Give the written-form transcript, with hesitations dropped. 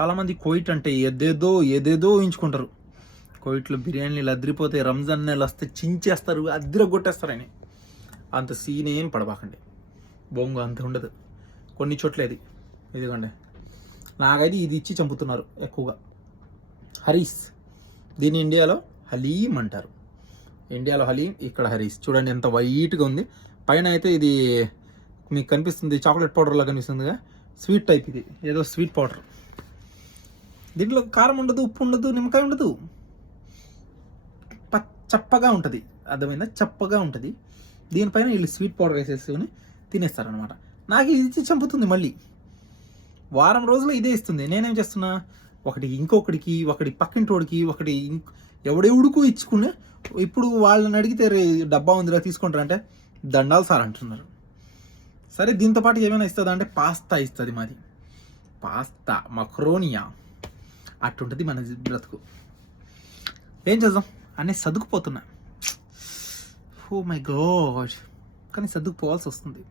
చాలామంది కోయిట్ అంటే ఏదేదో ఊహించుకుంటారు. కోయిట్లో బిర్యానీలు అదిరిపోతాయి, రంజాన్ నెలలు వస్తే చించేస్తారు, అద్దెర కొట్టేస్తారు అని. అంత సీన్ ఏం పడబాకండి, బొంగు అంత ఉండదు. కొన్ని చోట్ల ఇదిగోండి, నాకైతే ఇది ఇచ్చి చంపుతున్నారు ఎక్కువగా. హరీస్, దీన్ని ఇండియాలో హలీం అంటారు. ఇండియాలో హలీం, ఇక్కడ హరీస్. చూడండి ఎంత వైట్గా ఉంది. పైన అయితే ఇది మీకు కనిపిస్తుంది, చాక్లెట్ పౌడర్లా కనిపిస్తుందిగా, స్వీట్ టైప్. ఇది ఏదో స్వీట్ పౌడర్. దీంట్లో కారం ఉండదు, ఉప్పు ఉండదు, నిమ్మకాయ ఉండదు, చప్పగా ఉంటుంది. అర్థమైందా? చప్పగా ఉంటుంది. దీనిపైన వీళ్ళు స్వీట్ పౌడర్ వేసేసుకొని తినేస్తారనమాట. నాకు ఇది ఇచ్చి చంపుతుంది. మళ్ళీ వారం రోజులు ఇదే ఇస్తుంది. నేనేం చేస్తున్నా, ఒకటి ఇంకొకటికి, ఒకటి పక్కింటోడికి, ఒకటి ఎవడెవడుకు ఇచ్చుకునే. ఇప్పుడు వాళ్ళని అడిగితే డబ్బా ఉందిరా తీసుకుంటారా అంటే దండాలు సార్ అంటున్నారు. సరే దీంతో పాటు ఏమైనా ఇస్తుందా అంటే పాస్తా ఇస్తుంది. మాది పాస్తా, మక్రోనియా అట్టుంటుంది మన బ్రతుకు. ఏం చేద్దాం అనే సర్దుకుపోతున్నా. ఓ మై గాడ్, కానీ సర్దుకుపోవాల్సి వస్తుంది.